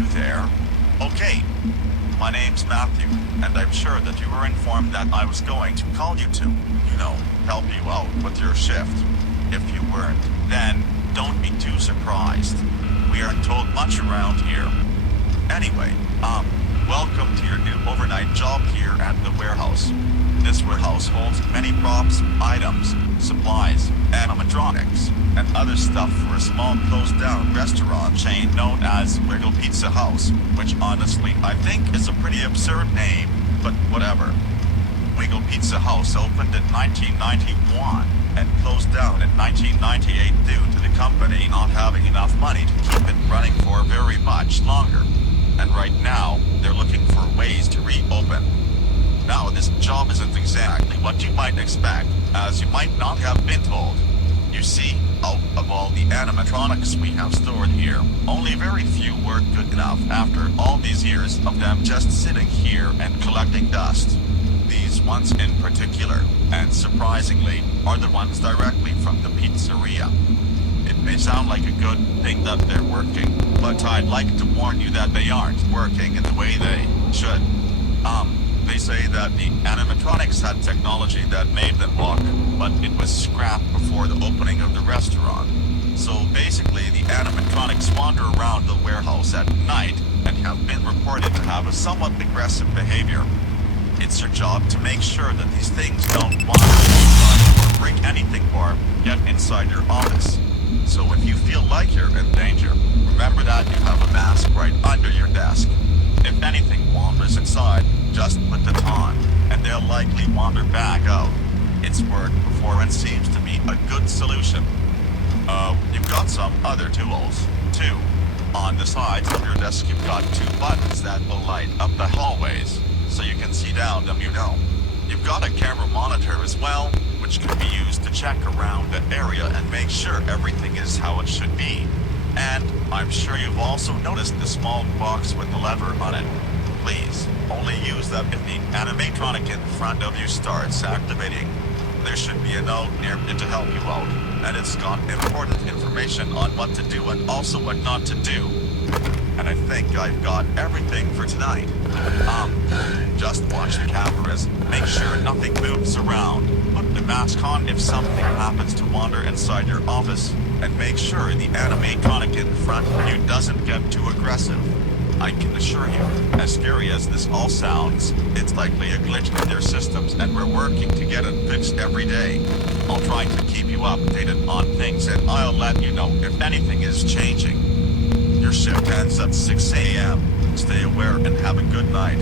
you there? Okay. My name's Matthew, and I'm sure that you were informed that I was going to call you to, help you out with your shift. If you weren't, then don't be too surprised. We aren't told much around here. Anyway, welcome to your new overnight job here at the warehouse. This warehouse holds many props, items, supplies, animatronics, and other stuff for a small closed-down restaurant chain known as Wiggle Pizza House, which honestly I think is a pretty absurd name, but whatever. Wiggle Pizza House opened in 1991 and closed down in 1998 due to the company not having enough money to keep it running for very much longer. And right now, they're looking for ways to reopen. Now, this job isn't exactly what you might expect, as you might not have been told. You see, out of all the animatronics we have stored here, only very few work good enough after all these years of them just sitting here and collecting dust. These ones in particular, and surprisingly, are the ones directly from the pizzeria. It may sound like a good thing that they're working, but I'd like to warn you that they aren't working in the way they should. They say that the animatronics had technology that made them walk, but it was scrapped before the opening of the restaurant. So basically, the animatronics wander around the warehouse at night and have been reported to have a somewhat aggressive behavior. It's your job to make sure that these things don't wander inside or break anything or get inside your office. So if you feel like you're in danger, remember that you have a mask right under your desk. If anything wanders inside, just put it on, and they'll likely wander back out. It's worked before and seems to be a good solution. You've got some other tools, too. On the sides of your desk you've got two buttons that will light up the hallways, so you can see down them, You've got a camera monitor as well, which can be used to check around the area and make sure everything is how it should be. And I'm sure you've also noticed the small box with the lever on it. Please, only use that if the animatronic in front of you starts activating. There should be a note near it to help you out, and it's got important information on what to do and also what not to do. And I think I've got everything for tonight. Just watch the cameras, make sure nothing moves around, put the mask on if something happens to wander inside your office, and make sure the animatronic in front of you doesn't get too aggressive. I can assure you, as scary as this all sounds, it's likely a glitch in their systems and we're working to get it fixed every day. I'll try to keep you updated on things and I'll let you know if anything is changing. Your shift ends at 6 a.m. Stay aware and have a good night.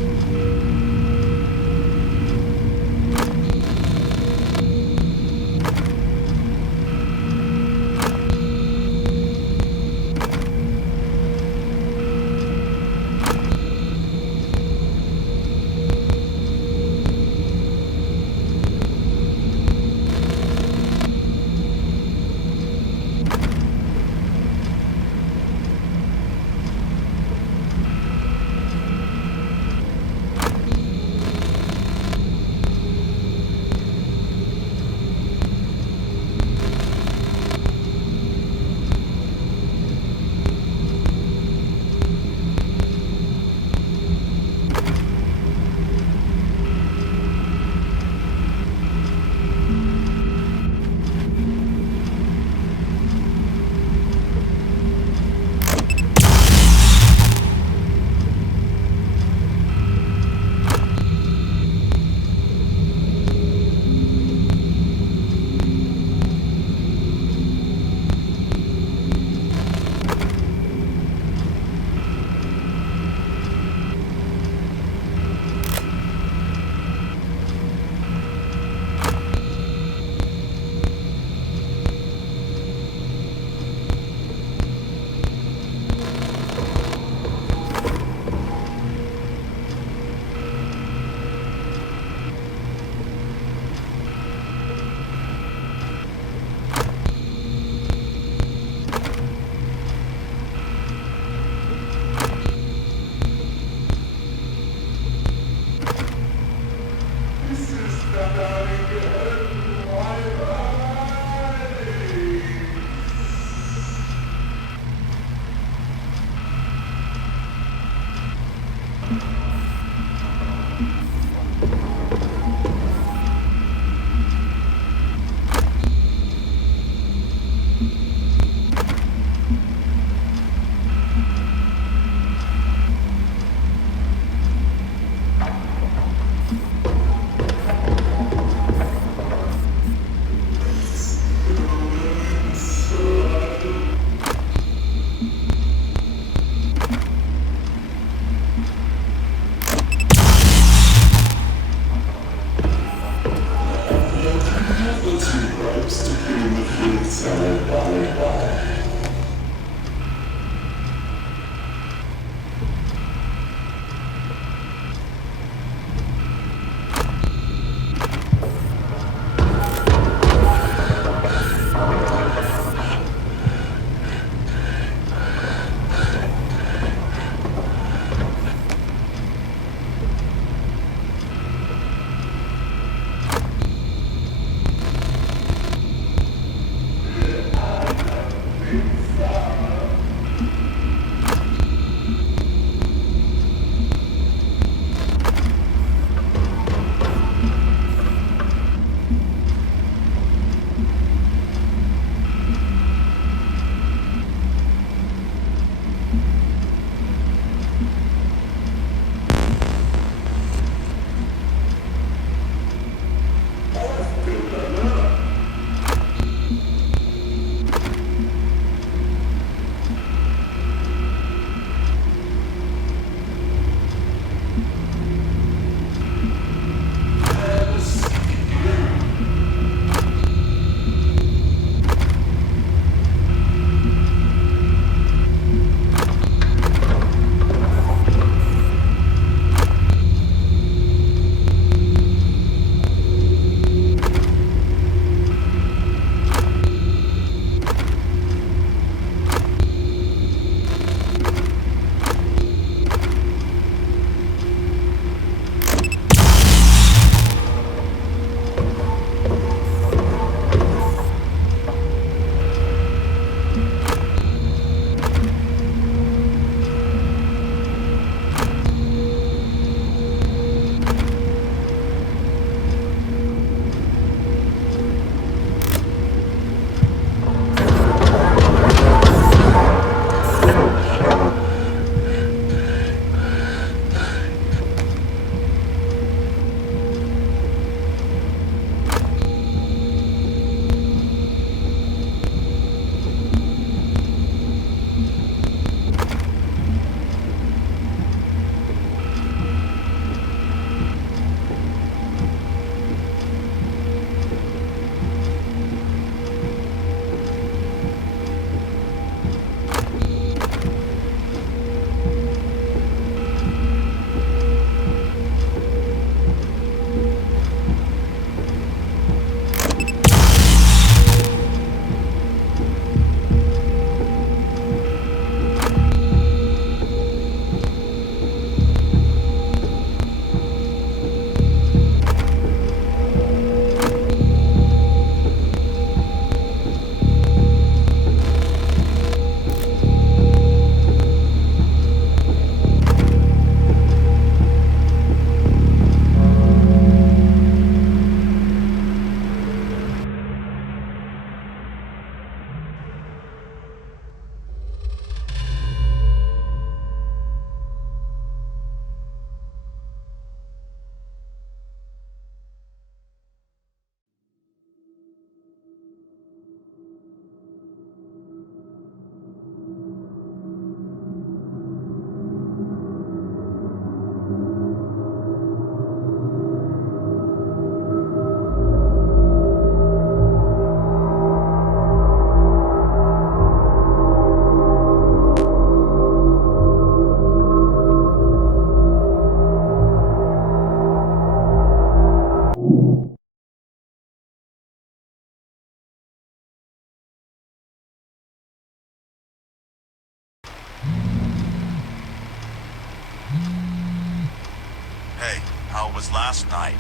Hey, how was last night?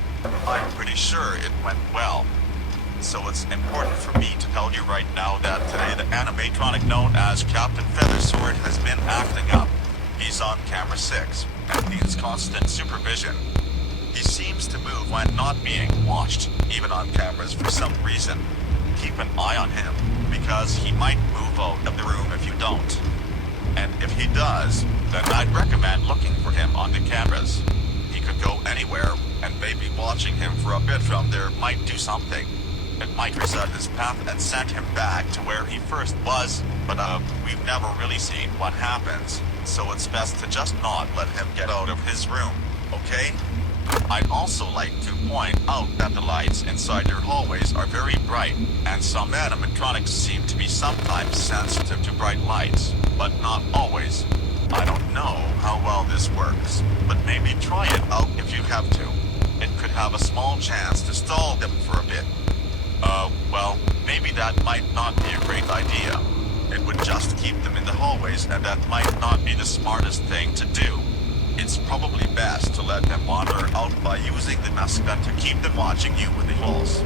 I'm pretty sure it went well. So it's important for me to tell you right now that today the animatronic known as Captain Feathersword has been acting up. He's on camera 6 and needs constant supervision. He seems to move when not being watched, even on cameras for some reason. Keep an eye on him, because he might move out of the room if you don't. And if he does, then I'd recommend looking for him on the cameras. He could go anywhere, and maybe watching him for a bit from there might do something. It might reset his path and send him back to where he first was, but we've never really seen what happens, so it's best to just not let him get out of his room, okay? I'd also like to point out that the lights inside your hallways are very bright, and some animatronics seem to be sometimes sensitive to bright lights, but not always. I don't know how well this works, but maybe try it out if you have to. It could have a small chance to stall them for a bit. Well, maybe that might not be a great idea. It would just keep them in the hallways, and that might not be the smartest thing to do. It's probably best to let them wander out by using the mask gun to keep them watching you in the halls.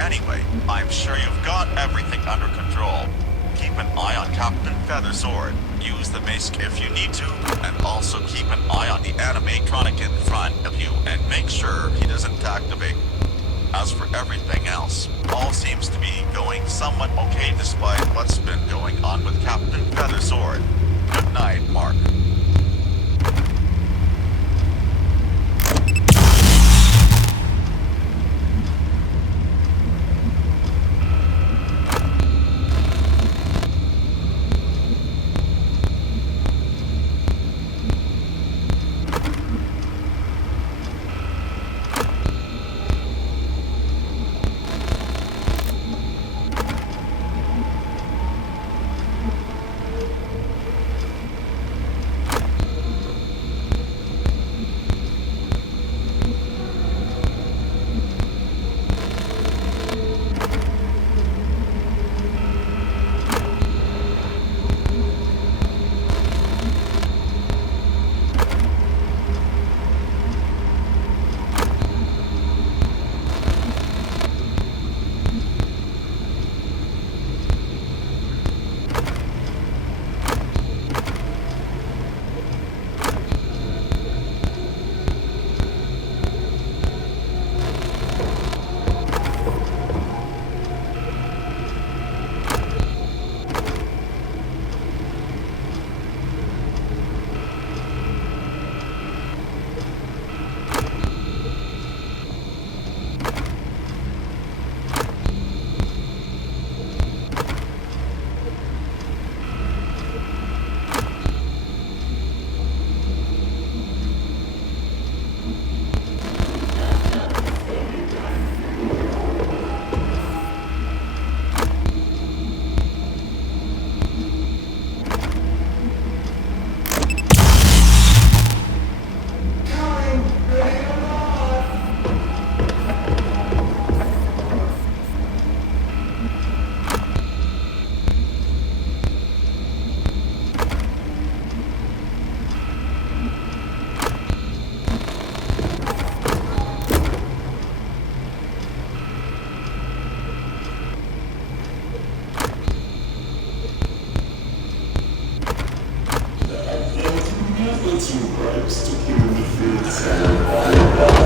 Anyway, I'm sure you've got everything under control. Keep an eye on Captain Feathersword. Use the mask if you need to, and also keep an eye on the animatronic in front of you and make sure he doesn't activate. As for everything else, all seems to be going somewhat okay despite what's been going on with Captain Feathersword. Good night, Mark. Two pipes to kill the food.